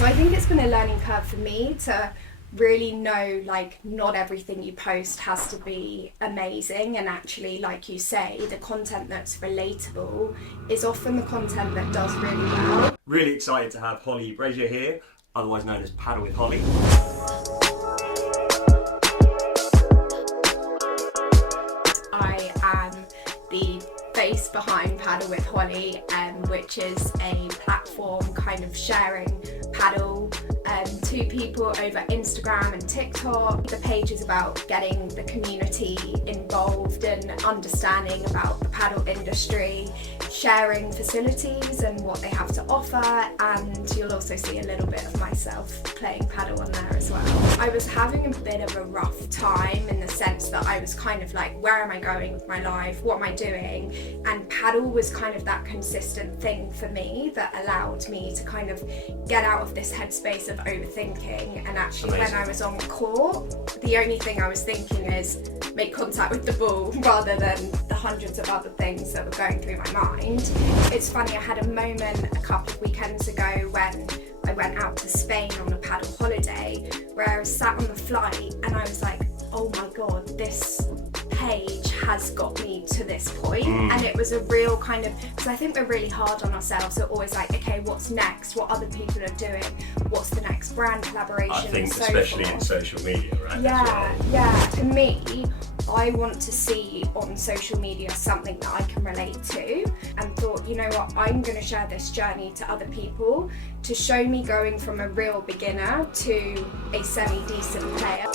So I think it's been a learning curve for me to really know, like, not everything you post has to be amazing, and actually, like you say, the content that's relatable is often the content that does really well. Really excited to have Holly Brazier here, otherwise known as Padel With Holly. I am the face behind Padel With Holly, which is a platform kind of sharing paddle to people over Instagram and TikTok. The page is about getting the community involved and understanding about the paddle industry, sharing facilities and what they have to offer, and you'll also see a little bit of myself playing paddle on there as well. I was having a bit of a rough time in the sense that I was kind of like, where am I going with my life? What am I doing? And paddle was kind of that consistent thing for me that allowed me to kind of get out of this headspace of overthinking. And actually, Amazing. when I was on court, the only thing I was thinking is make contact with the ball rather than the hundreds of other things that were going through my mind. It's funny, I had a moment a couple of weekends ago when I went out to Spain on a paddle holiday where I was sat on the flight and I was like, oh my god, this page has got me to this point. And it was a real kind of, because I think we're really hard on ourselves. We're always like, okay, what's next? What other people are doing? What's the next brand collaboration? I think so especially forth. in social media, right? Yeah. To me, I want to see on social media something that I can relate to, and thought, you know what, I'm going to share this journey to other people to show me going from a real beginner to a semi-decent player.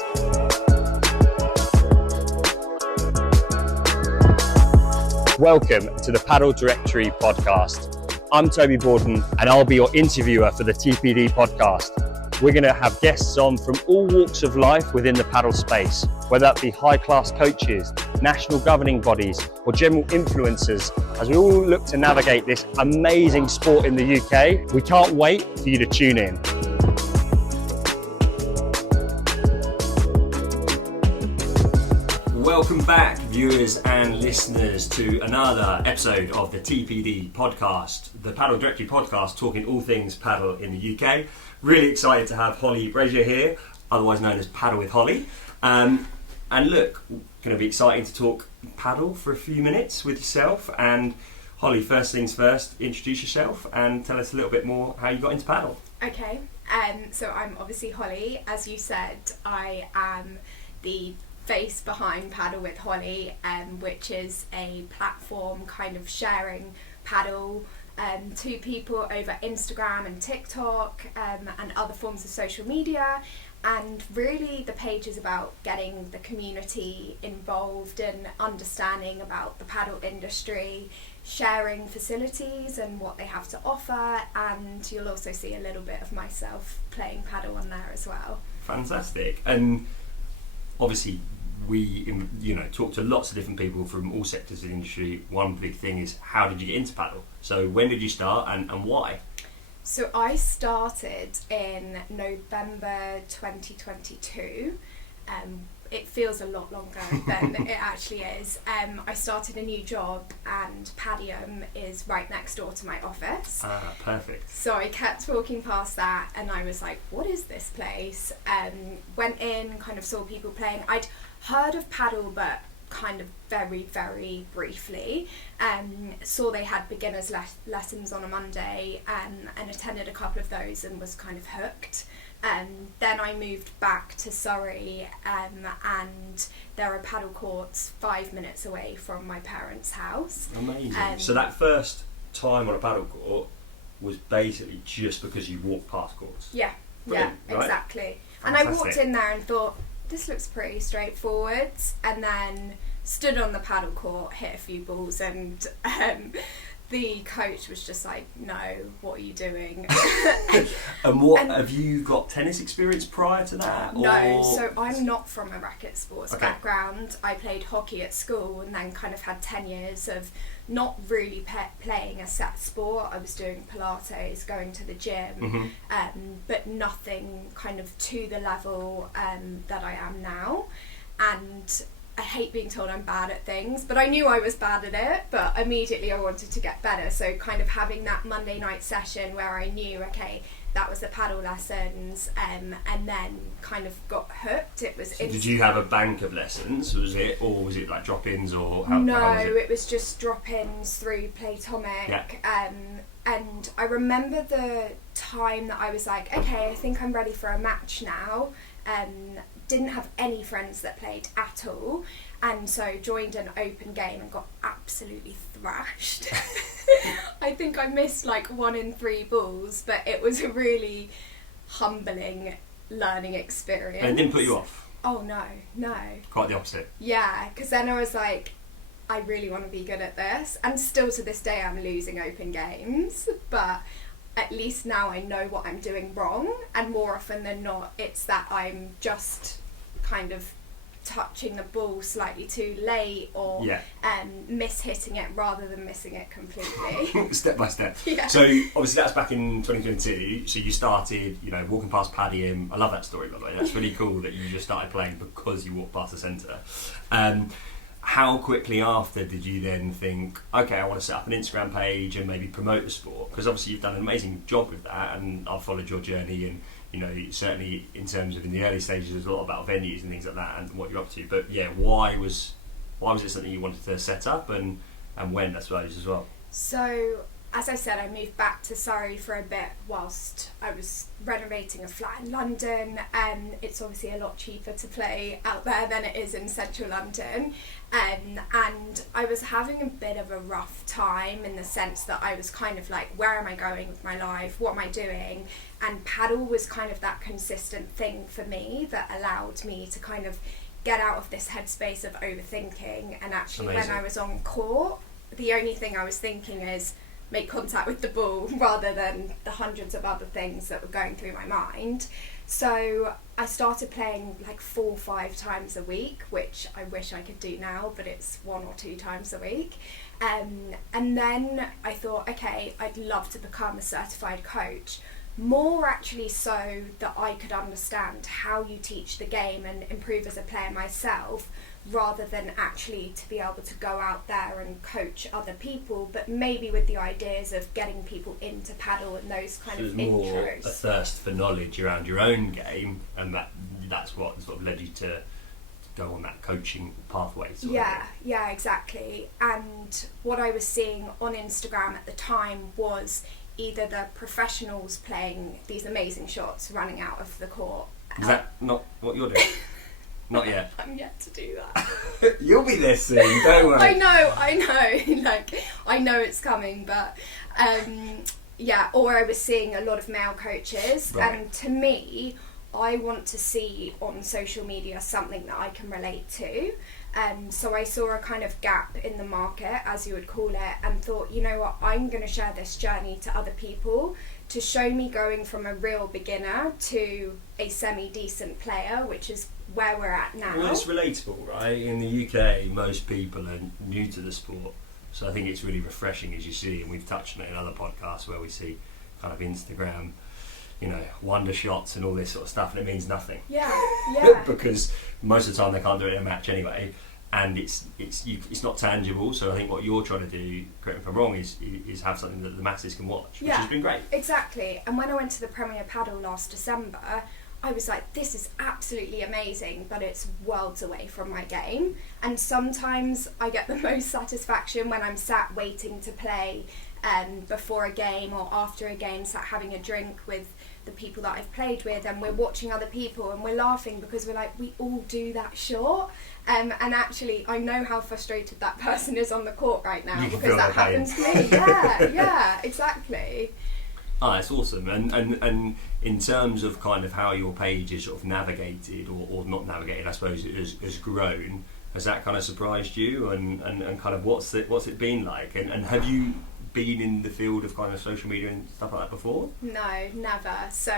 Welcome to the Padel Directory Podcast. I'm Toby Bawden and I'll be your interviewer for the TPD Podcast. We're going to have guests on from all walks of life within the paddle space, whether that be high-class coaches, national governing bodies, or general influencers, as we all look to navigate this amazing sport in the UK. We can't wait for you to tune in. Welcome back, viewers and listeners, to another episode of the TPD Podcast, the Padel Directory Podcast, talking all things paddle in the UK. Really excited to have Holly Brazier here, otherwise known as Padel With Holly. And look, going to be exciting to talk paddle for a few minutes with yourself. And Holly, first things first, introduce yourself and tell us a little bit more how you got into paddle. Okay, so I'm obviously Holly. As you said, I am the face behind Padel With Holly, which is a platform kind of sharing paddle to people over Instagram and TikTok and other forms of social media. And really the page is about getting the community involved and understanding about the paddle industry, sharing facilities and what they have to offer, and you'll also see a little bit of myself playing paddle on there as well. Fantastic. And obviously we talk to lots of different people from all sectors of the industry. One big thing is, how did you get into paddle? So when did you start and why? So I started in November 2022. It feels a lot longer than it actually is. I started a new job and Padium is right next door to my office. Ah, perfect. So I kept walking past that and I was like, what is this place? Went in, kind of saw people playing. I'd heard of paddle but kind of very, very briefly. Saw they had beginners lessons on a Monday and attended a couple of those and was kind of hooked. Then I moved back to Surrey and there are paddle courts 5 minutes away from my parents' house. Amazing. So that first time on a paddle court was basically just because you walked past courts? Yeah, Brilliant, yeah, right? exactly. Fantastic. And I walked in there and thought, this looks pretty straightforward, and then stood on the paddle court, hit a few balls, and the coach was just like, no, what are you doing? And have you got tennis experience prior to that? No, or? so I'm not from a racket sports Okay. background. I played hockey at school and then kind of had 10 years of not really playing a set sport. I was doing Pilates, going to the gym, but nothing kind of to the level that I am now. And I hate being told I'm bad at things, but I knew I was bad at it, but immediately I wanted to get better. So kind of having that Monday night session where I knew, okay, that was the paddle lessons, and then kind of got hooked. It was. So did you have a bank of lessons? Was it like drop-ins or how? No, how was it? it was just drop-ins through Playtomic. Yeah. And I remember the time that I was like, okay, I think I'm ready for a match now. Didn't have any friends that played at all, and so joined an open game and got absolutely thrashed. I think I missed like 1 in 3 balls, but it was a really humbling learning experience. And it didn't put you off? Oh no. Quite the opposite. Yeah, because then I was like, I really want to be good at this, and still to this day I'm losing open games, but at least now I know what I'm doing wrong, and more often than not it's that I'm just kind of touching the ball slightly too late or miss-hitting it rather than missing it completely. Step by step. Yeah. So obviously that's back in 2022, so you started, walking past Paddy. I love that story, by the way. That's really cool that you just started playing because you walked past the centre. How quickly after did you then think, okay, I want to set up an Instagram page and maybe promote the sport? Because obviously you've done an amazing job with that, and I've followed your journey, and certainly in terms of in the early stages there's a lot about venues and things like that and what you're up to. But yeah, why was it something you wanted to set up, and when, I suppose, as well? So, as I said, I moved back to Surrey for a bit whilst I was renovating a flat in London. It's obviously a lot cheaper to play out there than it is in central London. And I was having a bit of a rough time in the sense that I was kind of like, where am I going with my life? What am I doing? And paddle was kind of that consistent thing for me that allowed me to kind of get out of this headspace of overthinking. And actually, Amazing. when I was on court, the only thing I was thinking is make contact with the ball rather than the hundreds of other things that were going through my mind. So I started playing like 4 or 5 times a week, which I wish I could do now, but it's 1 or 2 times a week. And then I thought, okay, I'd love to become a certified coach, more actually so that I could understand how you teach the game and improve as a player myself, rather than actually to be able to go out there and coach other people, but maybe with the ideas of getting people into paddle and those kind of more intros. A thirst for knowledge around your own game, and that's what sort of led you to go on that coaching pathway. Yeah, exactly. And what I was seeing on Instagram at the time was either the professionals playing these amazing shots running out of the court. Is that not what you're doing? Not yet. I'm yet to do that. You'll be there soon, don't worry. I know. Like, I know it's coming, but or I was seeing a lot of male coaches, right. And to me, I want to see on social media something that I can relate to. So I saw a kind of gap in the market, as you would call it, and thought, you know what, I'm going to share this journey to other people to show me going from a real beginner to a semi-decent player, which is where we're at now. Well, it's relatable, right? In the UK, most people are new to the sport, so I think it's really refreshing, as you see, and we've touched on it in other podcasts where we see kind of Instagram, wonder shots and all this sort of stuff, and it means nothing. Yeah. Because most of the time they can't do it in a match anyway, and it's not tangible. So I think what you're trying to do, correct me if I'm wrong, is have something that the masses can watch, which has been great. Exactly. And when I went to the Premier Padel last December, I was like, this is absolutely amazing, but it's worlds away from my game. And sometimes I get the most satisfaction when I'm sat waiting to play before a game or after a game, sat having a drink with the people that I've played with, and we're watching other people and we're laughing because we're like, we all do that shot. And actually, I know how frustrated that person is on the court right now because that happens to me. Yeah, exactly. Oh, that's awesome. And in terms of kind of how your page is sort of navigated or not navigated, I suppose, has grown, has that kind of surprised you? And kind of what's it been like? And have you been in the field of kind of social media and stuff like that before? No, never. So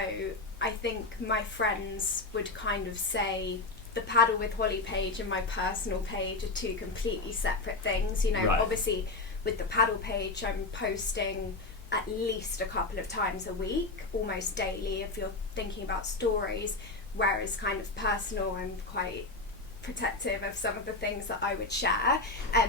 I think my friends would kind of say the Padel With Holly page and my personal page are 2 completely separate things. Right. Obviously with the paddle page I'm posting at least a couple of times a week, almost daily if you're thinking about stories, whereas kind of personal, I'm quite protective of some of the things that I would share.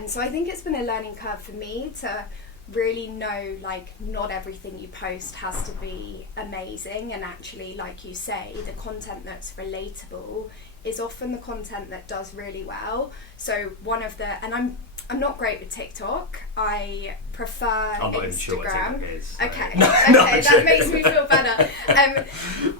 So I think it's been a learning curve for me to really know, like, not everything you post has to be amazing, and actually, like you say, the content that's relatable is often the content that does really well. So and I'm not great with TikTok. I prefer I'm not Instagram. even sure what TikTok is. So. Okay, No, okay, that makes me feel better.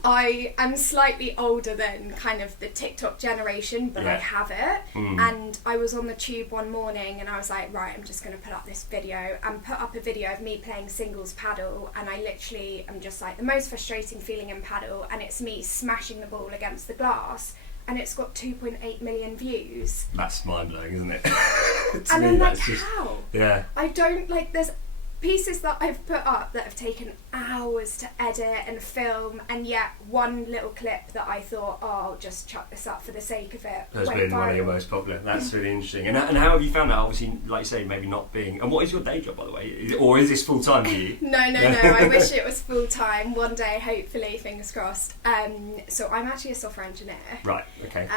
I am slightly older than kind of the TikTok generation, but I have it. And I was on the tube one morning and I was like, right, I'm just going to put up this video, and put up a video of me playing singles paddle, and I literally am just like, the most frustrating feeling in paddle, and it's me smashing the ball against the glass, and it's got 2.8 million views. That's mind-blowing, isn't it? And I'm like, how? Yeah. I don't, like, there's pieces that I've put up that have taken hours to edit and film, and yet one little clip that I thought, oh, I'll just chuck this up for the sake of it, Has went been one of your viral. most popular. That's really interesting. And how have you found that? Obviously, like you say, maybe not being... And what is your day job, by the way? Or is this full-time for you? No, I wish it was full-time. One day, hopefully, fingers crossed. So I'm actually a software engineer. Right, okay.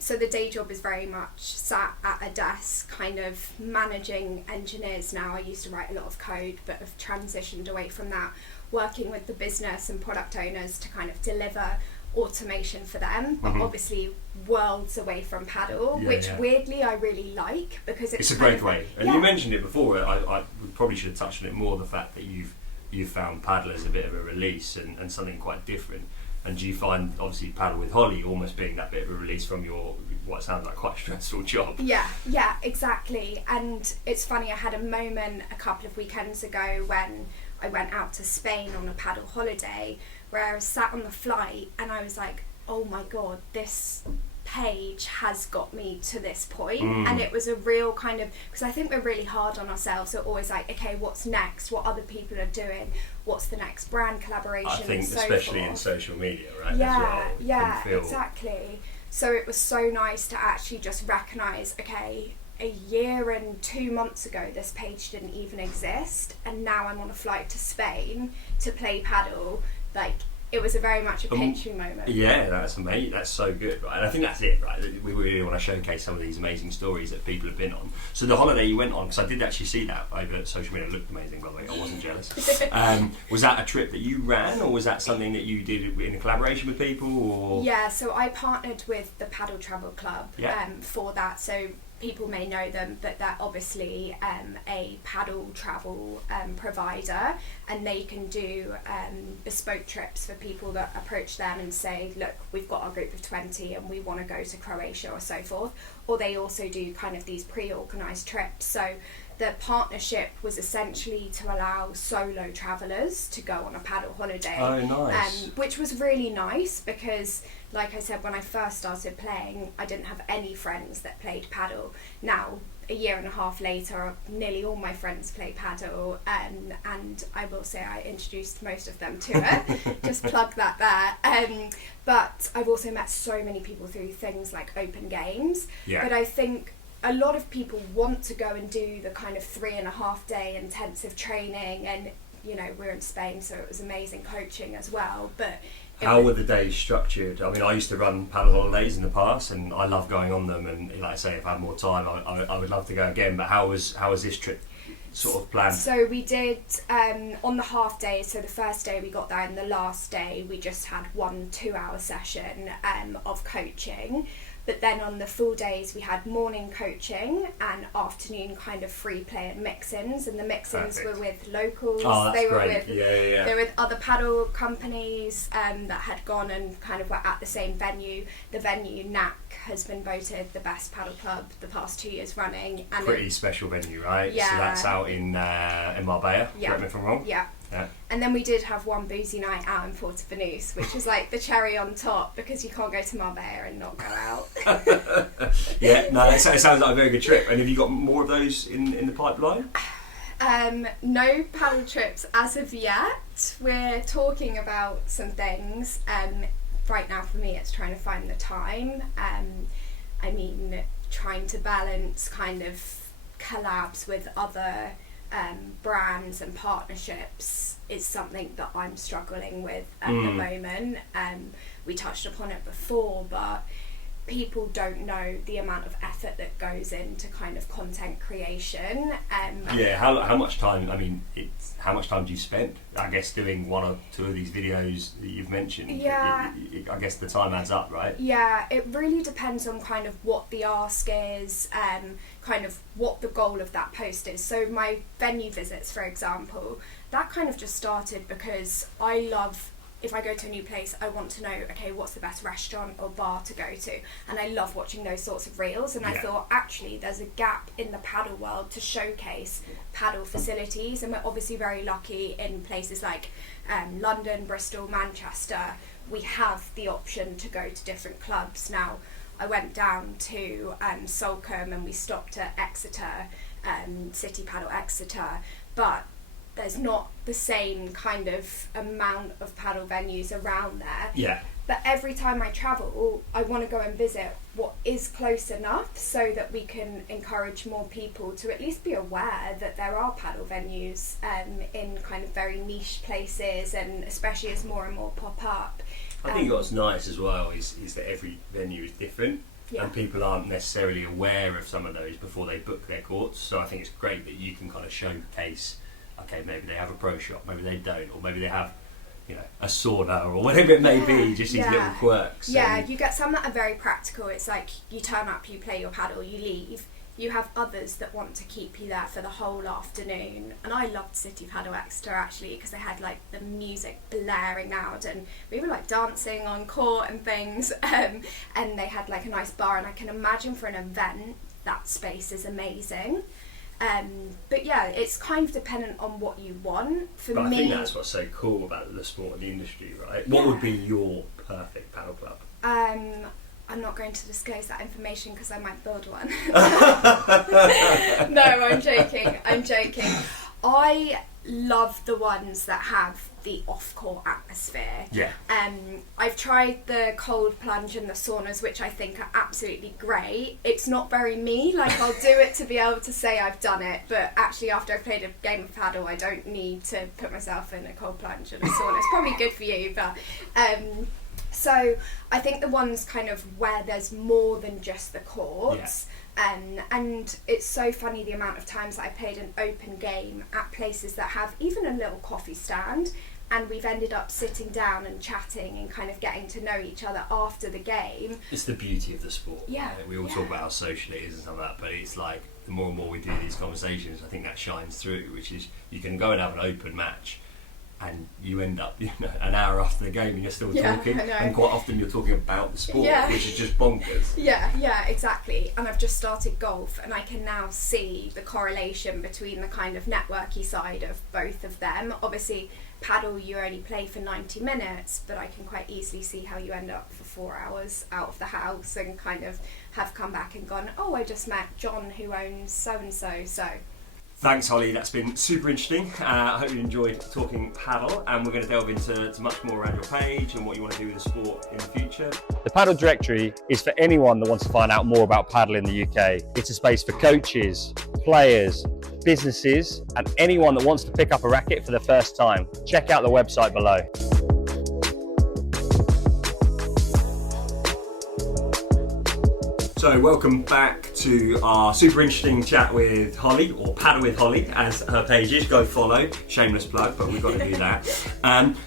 So the day job is very much sat at a desk, kind of managing engineers now. I used to write a lot of code, but have transitioned away from that, working with the business and product owners to kind of deliver automation for them, but obviously worlds away from paddle, which weirdly I really like, because it's a great way. And you mentioned it before. I probably should have touched on it more, the fact that you've found paddle as a bit of a release and something quite different. And do you find, obviously, Padel with Holly almost being that bit of a release from your, what sounds like quite a stressful job? Yeah, exactly. And it's funny, I had a moment a couple of weekends ago when I went out to Spain on a paddle holiday, where I was sat on the flight and I was like, oh my God, this page has got me to this point. And it was a real kind of, because I think we're really hard on ourselves, so always like, okay, what's next, what other people are doing, what's the next brand collaboration, I think and so especially forth. in social media, right? Yeah, exactly. So it was so nice to actually just recognise, okay, a year and 2 months ago this page didn't even exist, and now I'm on a flight to Spain to play paddle. Like, it was very much a pinch me moment. Yeah, that's amazing. That's so good, right? And I think that's it, right? We really want to showcase some of these amazing stories that people have been on. So the holiday you went on, because I did actually see that over social media, it looked amazing, by the way. I wasn't jealous. Was that a trip that you ran, or was that something that you did in a collaboration with people? Or? Yeah, so I partnered with the Padel Travel Club for that. So people may know them, but they're obviously a paddle travel provider, and they can do bespoke trips for people that approach them and say, look, we've got our group of 20 and we want to go to Croatia or so forth. Or they also do kind of these pre-organised trips. So the partnership was essentially to allow solo travellers to go on a paddle holiday. Oh, nice. Which was really nice because, like I said, when I first started playing, I didn't have any friends that played paddle. Now, a year and a half later, nearly all my friends play paddle, and I will say I introduced most of them to it. Just plug that there. But I've also met so many people through things like open games. Yeah. But I think a lot of people want to go and do the kind of 3.5 day intensive training, and you know, we're in Spain, so it was amazing coaching as well. But how were the days structured? I mean, I used to run paddle holidays in the past, and I love going on them. And like I say, if I had more time, I would love to go again. But how was this trip sort of planned? So we did on the half day. So the first day we got there, and the last day we just had 1 2-hour session of coaching. But then on the full days we had morning coaching and afternoon kind of free play and mix-ins, and the mix-ins were with locals. Oh, that's they were great. with They were with other paddle companies that had gone and kind of were at the same venue. The venue, NAC, has been voted the best paddle club the past 2 years running. And pretty special venue, right? Yeah. So that's out in Marbella. Yeah. Correct me if I'm wrong. Yeah. And then we did have one boozy night out in Porto Venus, which was like the cherry on top, because you can't go to Marbella and not go out. Yeah, no, it sounds like a very good trip. And have you got more of those in the pipeline? No paddle trips as of yet. We're talking about some things. Right now for me it's trying to find the time. I mean, trying to balance kind of collabs with other brands and partnerships is something that I'm struggling with at the moment. We touched upon it before, but people don't know the amount of effort that goes into kind of content creation. How much time? I mean, how much time do you spend? I guess doing one or two of these videos that you've mentioned. Yeah. I guess the time adds up, right? Yeah, it really depends on kind of what the ask is, kind of what the goal of that post is. So my venue visits, for example, that kind of just started because I love, if I go to a new place, I want to know, okay, what's the best restaurant or bar to go to? And I love watching those sorts of reels. And I thought, actually, there's a gap in the paddle world to showcase paddle facilities. And we're obviously very lucky in places like London, Bristol, Manchester. We have the option to go to different clubs. Now, I went down to Salcombe and we stopped at Exeter, City Paddle Exeter. But there's not the same kind of amount of paddle venues around there. Yeah. But every time I travel, I want to go and visit what is close enough so that we can encourage more people to at least be aware that there are paddle venues in kind of very niche places, and especially as more and more pop up. I think what's nice as well is that every venue is different. Yeah. And people aren't necessarily aware of some of those before they book their courts. So I think it's great that you can kind of showcase, okay, maybe they have a pro shop, maybe they don't, or maybe they have, a sauna or whatever it may be, just these little quirks. Yeah, you get some that are very practical. It's like you turn up, you play your paddle, you leave. You have others that want to keep you there for the whole afternoon. And I loved City Paddle Exeter actually, because they had like the music blaring out and we were like dancing on court and things. And they had like a nice bar, and I can imagine for an event that space is amazing. But yeah, it's kind of dependent on what you want. But I think that's what's so cool about the sport and the industry, right? What would be your perfect paddle club? I'm not going to disclose that information because I might build one. No, I'm joking. I love the ones that have the off-court atmosphere. Yeah. I've tried the cold plunge and the saunas, which I think are absolutely great. It's not very me. Like, I'll do it to be able to say I've done it, but actually after I've played a game of paddle, I don't need to put myself in a cold plunge and a sauna. It's probably good for you, but... So I think the ones kind of where there's more than just the courts. Yeah. And it's so funny the amount of times that I played an open game at places that have even a little coffee stand, and we've ended up sitting down and chatting and kind of getting to know each other after the game. It's the beauty of the sport. Yeah. We all talk about how social it is and stuff like that, but it's like the more and more we do these conversations, I think that shines through, which is you can go and have an open match and you end up an hour after the game and you're still talking, and quite often you're talking about the sport, which is just bonkers. Yeah, exactly. And I've just started golf, and I can now see the correlation between the kind of networky side of both of them. Obviously paddle you only play for 90 minutes, but I can quite easily see how you end up for 4 hours out of the house and kind of have come back and gone, oh, I just met John who owns so and so. Thanks, Holly. That's been super interesting. I hope you enjoyed talking paddle, and we're going to delve into much more around your page and what you want to do with the sport in the future. The Paddle Directory is for anyone that wants to find out more about paddle in the UK. It's a space for coaches, players, businesses, and anyone that wants to pick up a racket for the first time. Check out the website below. So welcome back to our super interesting chat with Holly, or Padel with Holly as her page is. Go follow, shameless plug, but we've got to do that.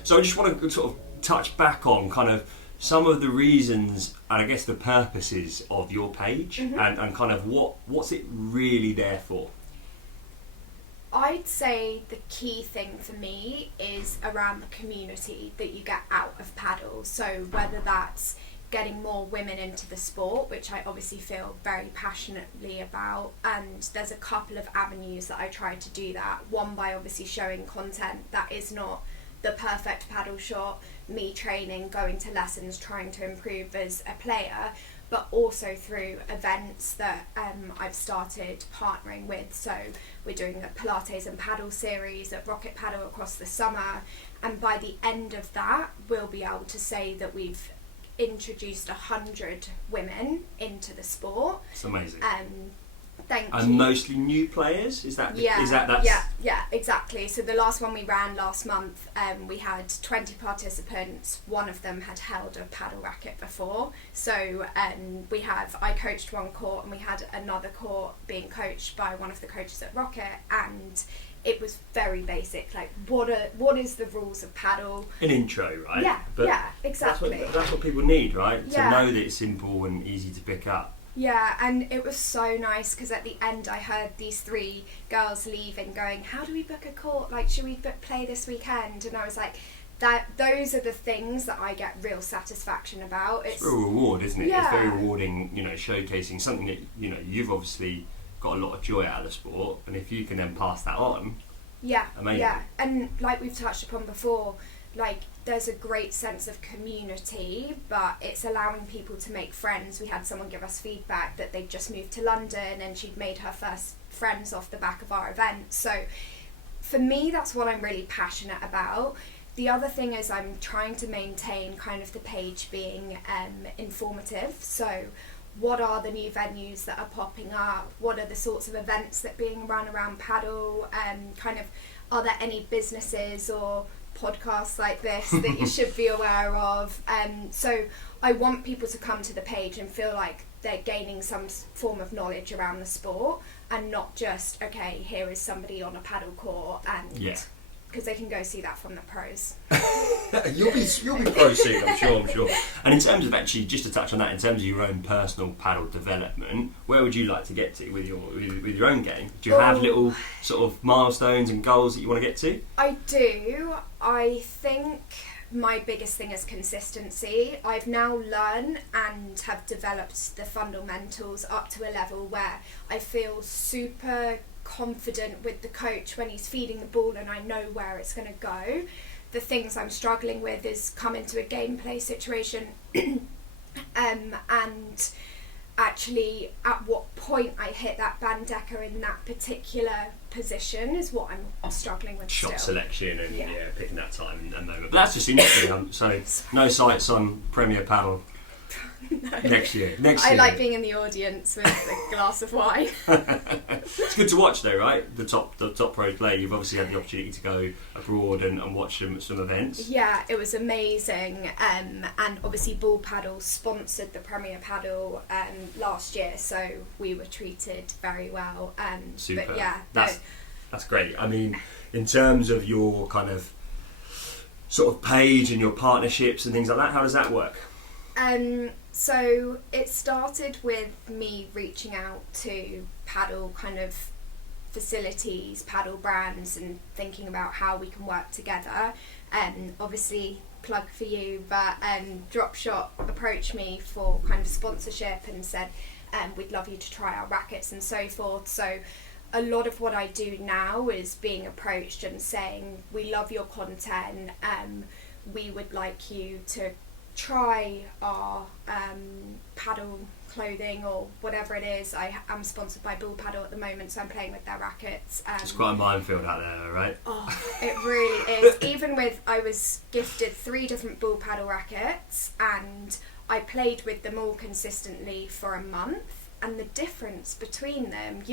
So I just want to sort of touch back on kind of some of the reasons and I guess the purposes of your page, and kind of what's it really there for? I'd say the key thing for me is around the community that you get out of paddle. So whether that's getting more women into the sport, which I obviously feel very passionately about, and there's a couple of avenues that I try to do that. One, by obviously showing content that is not the perfect paddle shot, me training, going to lessons, trying to improve as a player, but also through events that I've started partnering with. So we're doing the Pilates and Paddle series at Rocket Paddle across the summer, and by the end of that we'll be able to say that we've introduced 100 women into the sport. It's amazing. Thank And you. mostly new players? That's Yeah, exactly. So the last one we ran last month, we had 20 participants. One of them had held a paddle racket before. So I coached one court, and we had another court being coached by one of the coaches at Rocket, and it was very basic, like what is the rules of paddle? An intro, right? Yeah, exactly. That's what people need, right? Yeah. To know that it's simple and easy to pick up. Yeah, and it was so nice because at the end I heard these 3 girls leaving going, how do we book a court? Like, should we play this weekend? And I was like, those are the things that I get real satisfaction about. It's a real reward, isn't it? Yeah. It's very rewarding, showcasing something that, you've obviously got a lot of joy out of the sport, and if you can then pass that on, amazing. Yeah, and like we've touched upon before, like there's a great sense of community, but it's allowing people to make friends. We had someone give us feedback that they'd just moved to London and she'd made her first friends off the back of our event. So for me, that's what I'm really passionate about. The other thing is I'm trying to maintain kind of the page being informative. So what are the new venues that are popping up? What are the sorts of events that are being run around paddle? Are there any businesses or podcasts like this that you should be aware of? So I want people to come to the page and feel like they're gaining some form of knowledge around the sport, and not just, okay, here is somebody on a paddle court, and because they can go see that from the pros. You'll be pro soon, I'm sure. And in terms of, actually, just to touch on that, in terms of your own personal paddle development, where would you like to get to with your own game? Do you have little sort of milestones and goals that you want to get to? I do. I think my biggest thing is consistency. I've now learned and have developed the fundamentals up to a level where I feel super confident with the coach when he's feeding the ball and I know where it's going to go. The things I'm struggling with is come into a gameplay situation and actually at what point I hit that bandecker in that particular position is what I'm struggling with. Shot still. selection and picking that time and moment. But that's just interesting. So no sights on Premier Paddle. No. Next year. I like being in the audience with a glass of wine. It's good to watch though, right? The top pros play. You've obviously had the opportunity to go abroad and watch them at some events. Yeah, it was amazing. And obviously Ball Paddle sponsored the Premier Paddle last year, so we were treated very well. Super. But yeah, that's great. I mean, in terms of your kind of sort of page and your partnerships and things like that, how does that work? So it started with me reaching out to paddle kind of facilities, paddle brands, and thinking about how we can work together. Obviously, plug for you, but Dropshot approached me for kind of sponsorship and said, we'd love you to try our rackets and so forth. So a lot of what I do now is being approached and saying, we love your content, we would like you to try our paddle clothing or whatever it is. I am sponsored by Bull Paddle at the moment, so I'm playing with their rackets. It's quite a minefield out there, right? Oh, it really is. Even with, I was gifted 3 different Bull Paddle rackets and I played with them all consistently for a month, and the difference between them,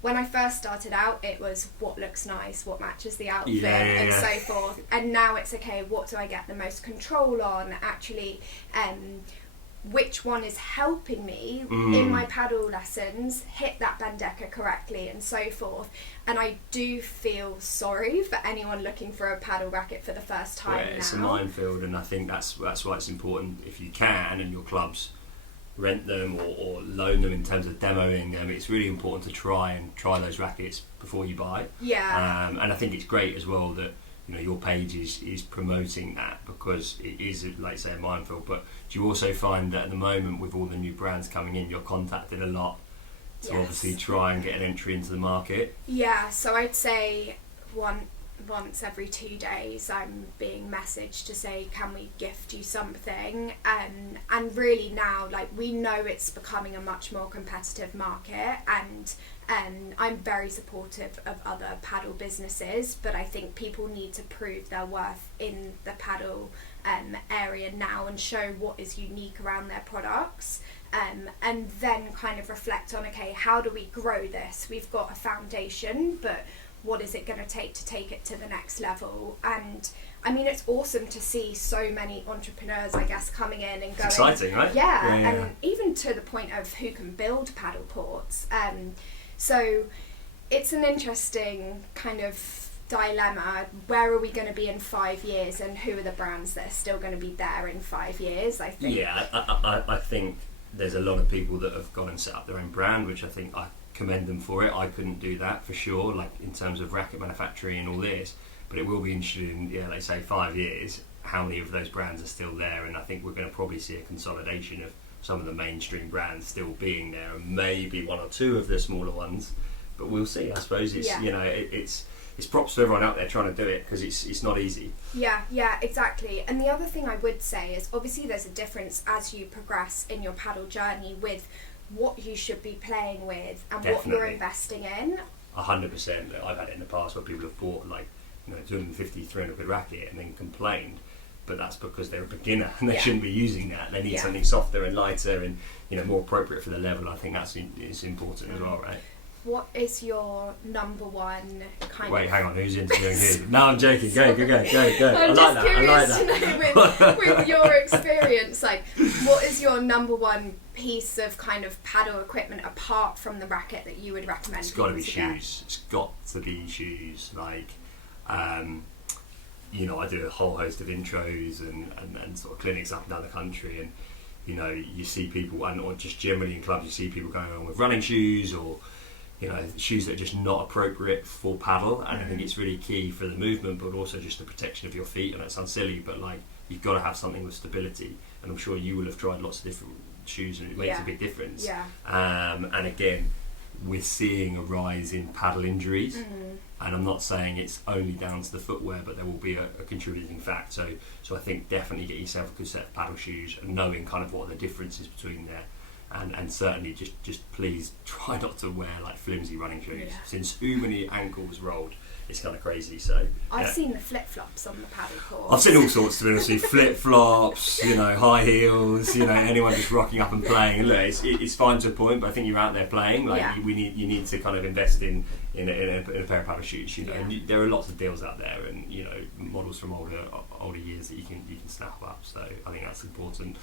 when I first started out, it was what looks nice, what matches the outfit, and so forth. And now it's, okay, what do I get the most control on? Actually, which one is helping me in my paddle lessons hit that bandecker correctly and so forth. And I do feel sorry for anyone looking for a paddle racket for the first time now. It's a minefield, and I think that's why it's important, if you can, and your clubs rent them or loan them in terms of demoing them, it's really important to try those rackets before you buy. And I think it's great as well that your page is promoting that, because it is, like say, a minefield. But do you also find that at the moment, with all the new brands coming in, you're contacted a lot to obviously try and get an entry into the market? So I'd say once every 2 days I'm being messaged to say, can we gift you something? And really now, like, we know it's becoming a much more competitive market, and I'm very supportive of other paddle businesses, but I think people need to prove their worth in the paddle area now and show what is unique around their products, and then kind of reflect on, okay, how do we grow this? We've got a foundation, but what is it going to take it to the next level? And I mean, it's awesome to see so many entrepreneurs, I guess, coming in and going. It's exciting, right? Yeah, and even to the point of who can build paddle courts. So it's an interesting kind of dilemma. Where are we going to be in 5 years, and who are the brands that are still going to be there in 5 years, I think. Yeah, I think there's a lot of people that have gone and set up their own brand, which I think I commend them for it. I couldn't do that for sure, like in terms of racket manufacturing and all this, but it will be interesting, like say 5 years, how many of those brands are still there. And I think we're going to probably see a consolidation of some of the mainstream brands still being there, and maybe one or two of the smaller ones, but we'll see. I suppose it's it's props to everyone out there trying to do it, because it's not easy. Yeah, exactly. And the other thing I would say is, obviously there's a difference as you progress in your paddle journey with what you should be playing with and what you're investing in. 100%. I've had it in the past where people have bought like 250, 300 quid racket and then complained, but that's because they're a beginner and they shouldn't be using that. They need something softer and lighter and more appropriate for the level. I think it's important as well, right? What is your number one kind Wait, of... hang on, who's interviewing here? No, I'm joking. Go. I'm just curious to know with your experience, like, what is your number one piece of kind of paddle equipment apart from the racket that you would recommend? It's got to be shoes. It's got to be shoes. Like, I do a whole host of intros and sort of clinics up and down the country, and you see people, or just generally in clubs, you see people going on with running shoes or shoes that are just not appropriate for paddle. And I think it's really key for the movement, but also just the protection of your feet. And it sounds silly, but like, you've got to have something with stability. And I'm sure you will have tried lots of different shoes, and it makes a big difference. And again, we're seeing a rise in paddle injuries, and I'm not saying it's only down to the footwear, but there will be a contributing fact. So I think definitely get yourself a good set of paddle shoes, and knowing kind of what the difference is between there. And certainly just please try not to wear like flimsy running shoes. Since too many ankles rolled, it's kind of crazy. So I've seen the flip-flops on the paddle court. I've seen all sorts, to be honest with you. Flip-flops, high heels, anyone just rocking up and playing. And look, it's fine to a point, but I think you're out there playing. Like you need to kind of invest in a pair of paddle shoes. And there are lots of deals out there, and models from older years that you can snap up. So I think that's important.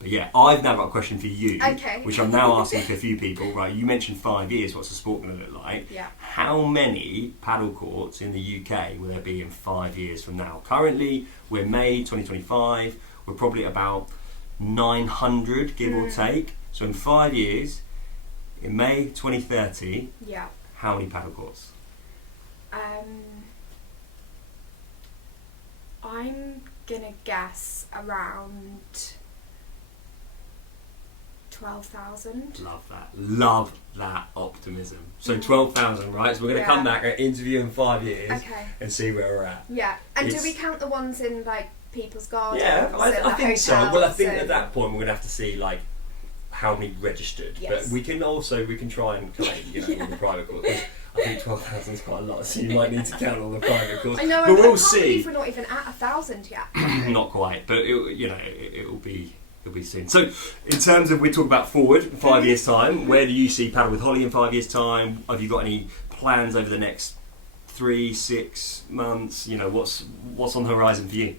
But yeah, I've now got a question for you, which I'm now asking for a few people. Right, you mentioned 5 years. What's the sport going to look like? Yeah. How many paddle courts in the UK will there be in 5 years from now? Currently, we're May 2025. We're probably about 900, give or take. So in 5 years, in May 2030, how many paddle courts? I'm gonna guess around 12,000. Love that optimism. So 12,000, right? So we're going to come back and interview in 5 years and see where we're at. Yeah. And do we count the ones in like people's gardens? Yeah, I think so. Well, I think at that point we're going to have to see like how many registered. But we can try and collect all the private courts. I think 12,000 is quite a lot, so you might need to count all the private courts. I know, but we'll I see. can't believe we're not even at 1,000 yet. Not quite, but it'll be soon. So, in terms of, we talk about forward in 5 years' time, where do you see Padel with Holly in 5 years' time? Have you got any plans over the next 3-6 months? What's on the horizon for you?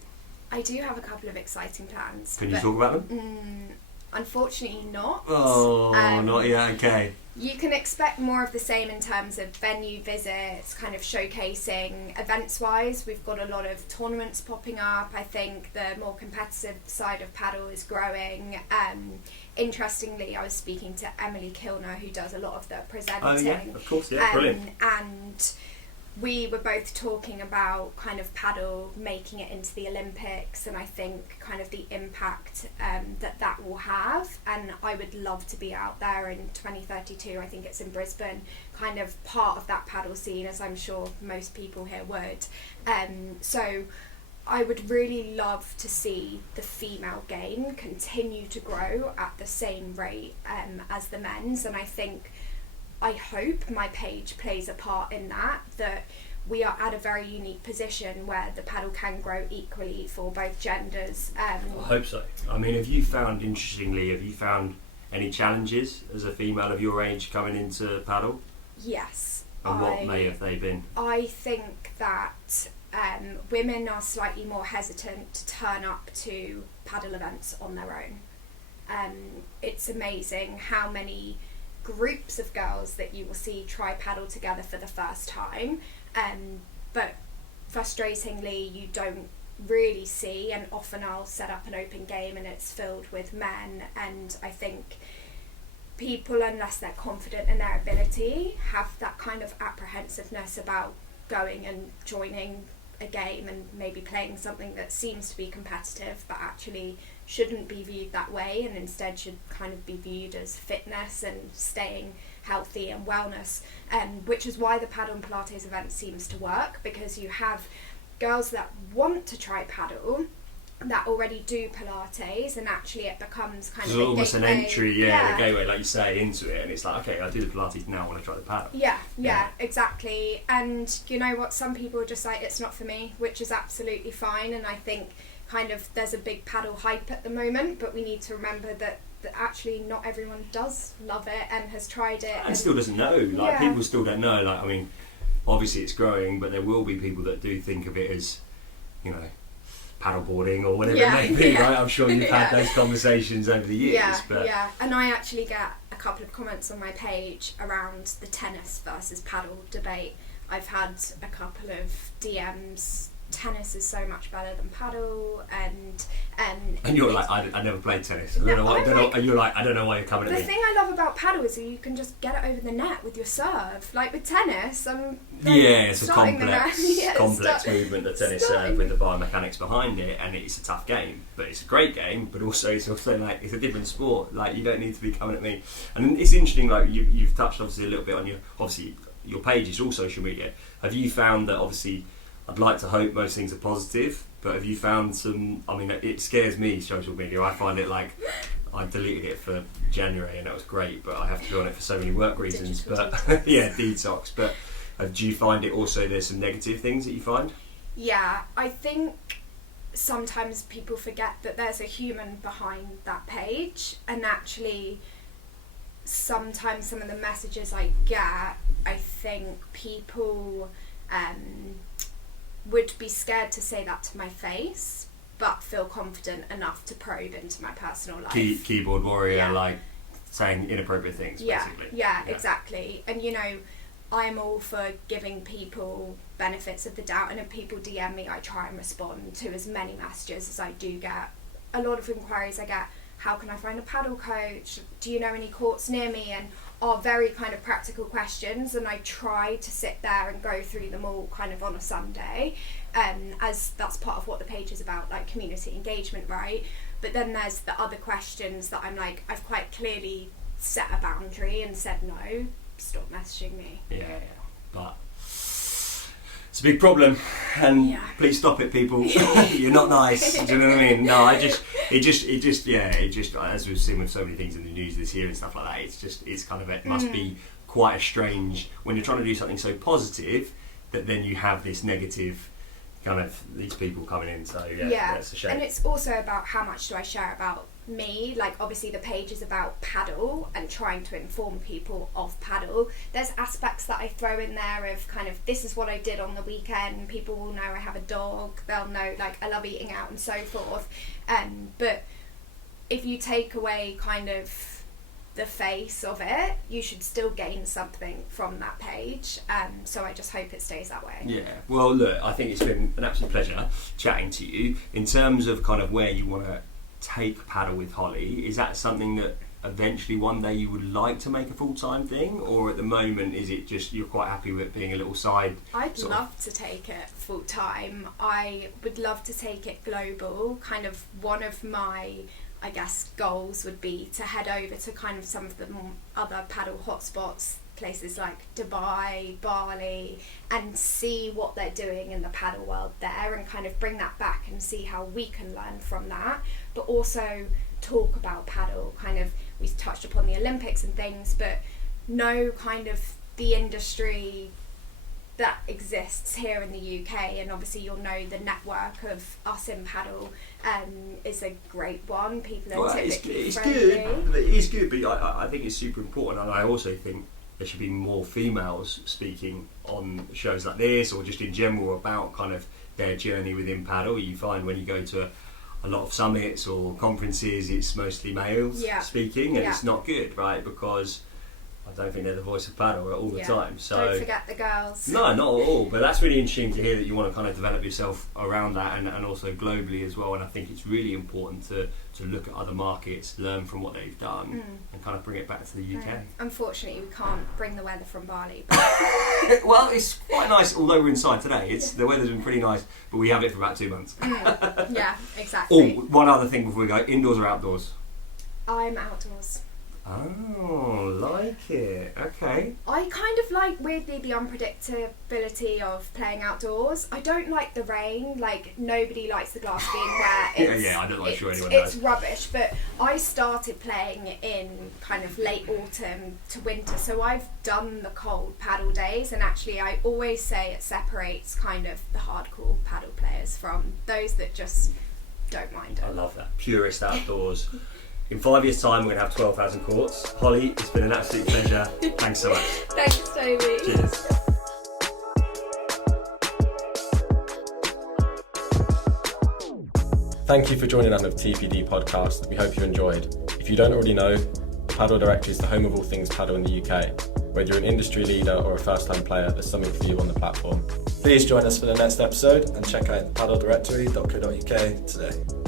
I do have a couple of exciting plans. Can you talk about them? Unfortunately not. Oh, not yet, okay. You can expect more of the same in terms of venue visits, kind of showcasing. Events-wise, we've got a lot of tournaments popping up. I think the more competitive side of paddle is growing. Interestingly, I was speaking to Emily Kilner, who does a lot of the presenting. Oh yeah, of course, yeah, brilliant. And we were both talking about kind of paddle making it into the Olympics, and I think kind of the impact that will have. And I would love to be out there in 2032. I think it's in Brisbane, kind of part of that paddle scene, as I'm sure most people here would. So I would really love to see the female game continue to grow at the same rate as the men's, and I hope my page plays a part in that we are at a very unique position where the paddle can grow equally for both genders. I hope so. I mean, have you found any challenges as a female of your age coming into paddle? Yes. And what may have they been? I think that women are slightly more hesitant to turn up to paddle events on their own. It's amazing how many groups of girls that you will see try paddle together for the first time, but frustratingly you don't really see, and often I'll set up an open game and it's filled with men, and I think people, unless they're confident in their ability, have that kind of apprehensiveness about going and joining a game and maybe playing something that seems to be competitive but actually shouldn't be viewed that way, and instead should kind of be viewed as fitness and staying healthy and wellness, which is why the paddle and Pilates event seems to work, because you have girls that want to try paddle that already do Pilates, and actually it becomes kind of almost gateway. an entry, a gateway, like you say, into it, and it's like, okay, I do the Pilates now, I want to try the paddle. Yeah, exactly. And you know what, some people are just like, it's not for me, which is absolutely fine, and I think kind of there's a big paddle hype at the moment, but we need to remember that actually not everyone does love it and has tried it. And still doesn't know, like people still don't know, like, I mean, obviously it's growing, but there will be people that do think of it as, you know, paddleboarding or whatever it may be, right? I'm sure you've had those conversations over the years. And I actually get a couple of comments on my page around the tennis versus paddle debate. I've had a couple of DMs, tennis is so much better than paddle, and you're like, I never played tennis. I don't know why. You're like, I don't know why you're coming at me. The thing I love about paddle is that you can just get it over the net with your serve. Like with tennis, it's a complex movement, the tennis serve, with the biomechanics behind it, and it's a tough game, but it's a great game. But also, it's like, it's a different sport. Like, you don't need to be coming at me. And it's interesting. Like you've touched obviously a little bit on your page is all social media. Have you found that obviously? I'd like to hope most things are positive, but have you found some? I mean, it scares me, social media. I find it like, I deleted it for January and that was great, but I have to be on it for so many work reasons. But detox. But do you find it also there's some negative things that you find? Yeah, I think sometimes people forget that there's a human behind that page, and actually sometimes some of the messages I get, I think people would be scared to say that to my face, but feel confident enough to probe into my personal life. Keyboard warrior, like saying inappropriate things, basically. Yeah, exactly. And you know, I'm all for giving people benefits of the doubt, and if people DM me, I try and respond to as many messages as I do get. A lot of inquiries I get, how can I find a paddle coach? Do you know any courts near me? And are very kind of practical questions, and I try to sit there and go through them all kind of on a Sunday, as that's part of what the page is about, like community engagement, right? But then there's the other questions that I'm like, I've quite clearly set a boundary and said no, stop messaging me. But it's a big problem, and please stop it, people. You're not nice. Do you know what I mean? No, it just as we've seen with so many things in the news this year and stuff like that, it's kind of, it must be quite a strange when you're trying to do something so positive that then you have this negative kind of these people coming in. So that's a shame. And it's also about how much do I share about me. Like, obviously the page is about paddle and trying to inform people of paddle. There's aspects that I throw in there of kind of, this is what I did on the weekend. People will know I have a dog, they'll know like I love eating out and so forth. But if you take away kind of the face of it, you should still gain something from that page. So I just hope it stays that way. Yeah, well look, I think it's been an absolute pleasure chatting to you. In terms of kind of where you want to take Padel with Holly, is that something that eventually one day you would like to make a full-time thing, or at the moment is it just you're quite happy with it being a little side? I'd love to take it full-time. I would love to take it global. Kind of one of my, I guess, goals would be to head over to kind of some of the other paddle hotspots, places like Dubai, Bali, and see what they're doing in the paddle world there, and kind of bring that back and see how we can learn from that, but also talk about paddle. Kind of, we touched upon the Olympics and things, but know kind of the industry that exists here in the UK, and obviously you'll know the network of us in paddle is a great one. People are typically friendly. It is good, but I think it's super important, and I also think there should be more females speaking on shows like this, or just in general about kind of their journey within paddle. You find when you go to a lot of summits or conferences, it's mostly males speaking, and it's not good, right? Because I don't think they're the voice of paddle all the time. So don't forget the girls. No, not at all. But that's really interesting to hear that you want to kind of develop yourself around that, and also globally as well. And I think it's really important to look at other markets, learn from what they've done, and kind of bring it back to the UK. Unfortunately, we can't bring the weather from Bali. Well, it's quite nice, although we're inside today. The weather's been pretty nice, but we have it for about 2 months. Yeah, exactly. Oh, one other thing before we go, indoors or outdoors? I'm outdoors. Oh, like it. Okay. I kind of like, weirdly, the unpredictability of playing outdoors. I don't like the rain. Like, nobody likes the glass being wet. I don't like sure anyone It's does. rubbish, but I started playing in kind of late autumn to winter, so I've done the cold paddle days, and actually I always say it separates kind of the hardcore paddle players from those that just don't mind it. I love that. Purist outdoors. In 5 years' time, we're going to have 12,000 courts. Holly, it's been an absolute pleasure. Thanks so much. Thanks, Toby. Cheers. Thank you for joining us on the TPD Podcast. We hope you enjoyed. If you don't already know, the Padel Directory is the home of all things paddle in the UK. Whether you're an industry leader or a first-time player, there's something for you on the platform. Please join us for the next episode and check out paddledirectory.co.uk today.